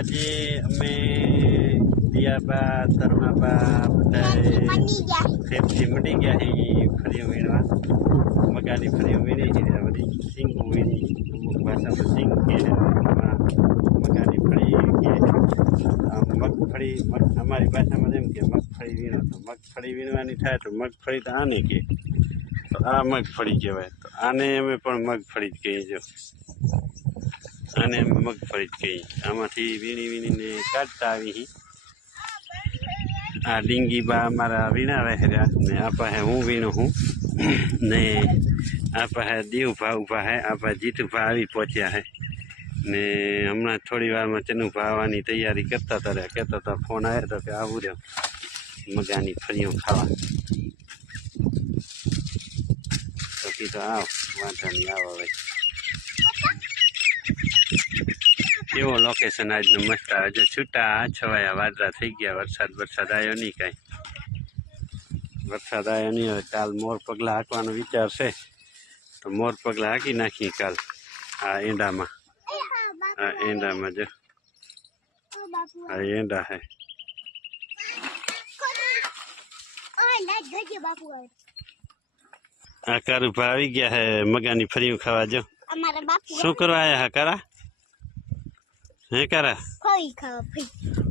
આજે અમે દિયાબા તરુણાબા બધા ખેપથી મટી ગયા છે ફરીઓ વીણવા મગાની ફરીઓ વીણી છે બધી સિંગો વીણી અમુક ભાષામાં સિંગ કે મગાની ફળી કે મગફળી અમારી ભાષામાં એમ કે મગફળી વીણો તો મગફળી વીણવાની થાય તો મગફળી તો આને કે તો આ મગફળી કહેવાય તો આને અમે પણ મગફળી જ કહીએ જો આને મગફળી જ કહીએ આમાંથી વીણીને કાઢતા આવી આ ડીંગી બા અમારા વીણાવે રહ્યા ને આ પાસે હું વીણું હું ને આ પાસે દેવભા ઊભા હે આ પાસે જીતુભા આવી પહોંચ્યા હે ને હમણાં થોડી વારમાં ચનુભા આવવાની તૈયારી કરતા હતા કહેતા હતા ફોન આવ્યો હતો કે આવું રહ્યો મગાની ફરીઓ ખાવા તો કીધું આવ વાંધો નહીં આવો હવે કેવો લોકેશન આજનો મસ્ત હજુ છૂટા છવાયા વાદળા થઈ ગયા વરસાદ આવ્યો નહીં કાંઈ વરસાદ આવ્યો નહીં હવે કાલ મોર પગલાં હાંકવાનો વિચાર છે તો મોર પગલાં હાંકી નાખીએ કાલ આ એંડામાં જો આ એંડા હે આ કારુભા આવી ગયા હે મગાની ફરીઓ ખાવા જો શું કરવા આવ્યા હા કારા હે કારા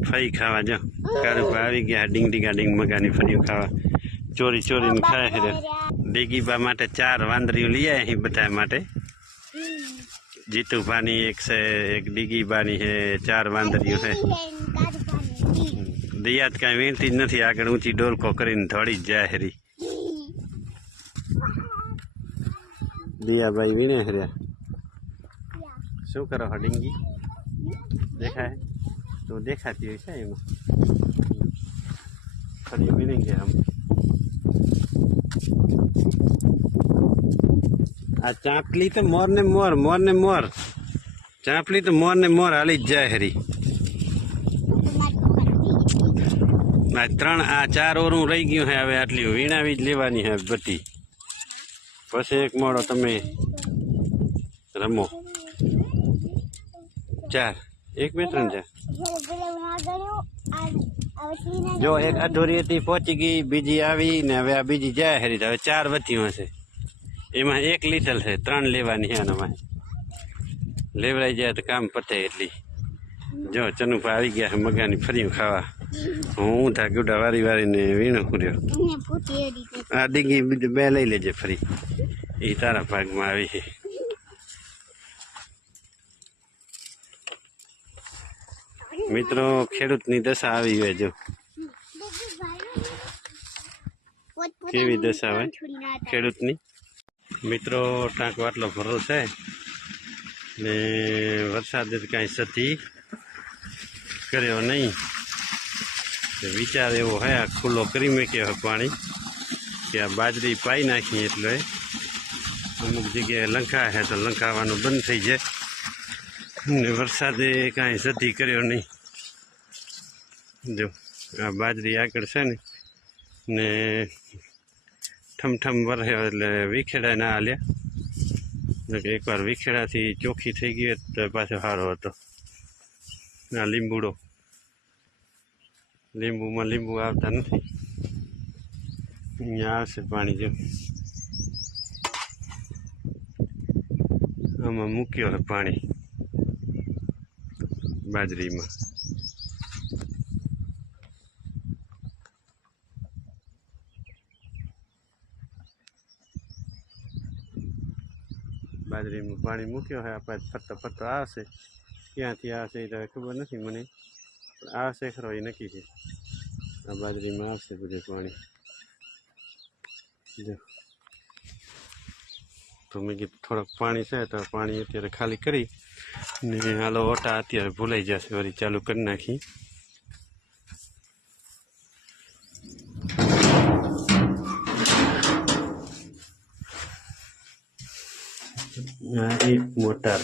ફઈ ખાવા જો કારુભા આવી ગયા ડીંગ મગાની ફરીઓ ખાવા ચોરીને ખાય છે ડીગીબા માટે 4 વાંદરીઓ લઈ આવ્યા અહીં બધા માટે જીતુભાની એક છે એક ડીગીબાની છે 4 વાંદરીઓ છે દિયાત કાંઈ વીણતી જ નથી આગળ ઊંચી ડોલકો કરીને ધોળી જ જાય હરી દિયાભાઈ વીણે હર્યા શું કરો હો ડીંગી દેખાય તો દેખાતી હોય છે એમાં ફરી વીણી ગયા આમ આ ચાંપલી તો મોર ચાંપલી તો મોર હાલી જ જાય હરી આ 4 ઓરું રહી ગયું હે હવે આટલી વીણાવી જ લેવાની હે બધી પછી એક મોડો તમે રમો 4 1 2 3 4 જો એક અધૂરી હતી પહોંચી ગઈ બીજી આવી ને હવે આ બીજી જાય હરી હવે 4 વધ્યું હશે એમાં 1 લીટલ છે 3 લેવાની છે આનામાં લેવડાઈ જાય તો કામ પતે એટલી જો ચનુભા આવી ગયા છે મગાની ફરીઓ ખાવા હું થા ગુડા વારીને વીણો કર્યો આ ડીંગી બીજું 2 લઈ લેજે ફરી એ તારા ભાગમાં આવી છે મિત્રો ખેડૂતની દશા આવી હોય જો કેવી દશા હોય ખેડૂતની મિત્રો ટાંકો આટલો ભરો છે ને વરસાદ કાંઈ સતી કર્યો નહીં વિચાર એવો હે આ ખુલ્લો કરી મૂક્યો પાણી કે આ બાજરી પાઈ નાખીએ એટલે અમુક જગ્યાએ લંખાય છે તો લંખાવાનું બંધ થઈ જાય ને વરસાદે કાંઈ સતી કર્યો નહીં જો આ બાજરી આગળ છે ને ઠમઠમ વરસ્યો એટલે વિખેડા ના હાલ્યા એકવાર વિખેડાથી ચોખ્ખી થઈ ગઈ તો પાછો સારો હતો આ લીંબુમાં લીંબુ આવતા નથી અહીંયા આવશે પાણી જો આમાં મૂક્યો છે પાણી બાજરીમાં પાણી મૂક્યો છે આપણે ફરતો આવશે ક્યાંથી આવશે એ તો ખબર નથી મને આવશે ખરો એ નક્કી છે આ બાજરીમાં આવશે બધું પાણી જો તો મેં કીધું થોડોક પાણી છે તો પાણી અત્યારે ખાલી કરી ને હાલો ઓટા અત્યારે ભૂલાઈ જશે વળી ચાલુ કરી નાખી એક મોટર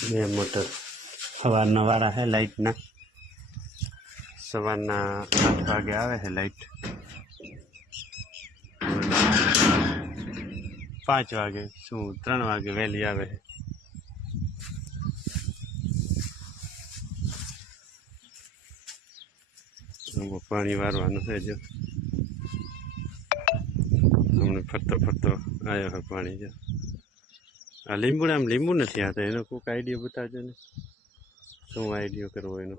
2 મોટર સવારના વાળા છે લાઇટના સવારના 8 વાગે આવે છે લાઇટ 5 વાગે શું 3 વાગે વહેલી આવે છે પાણી વારવાનું છે જો અમને ફરતો ફરતો આવ્યો હોય પાણી જો આ લીંબુ નથી આવતા એનો કોઈક આઈડિયો બતાવજો ને શું આઈડિયો કરવો એનો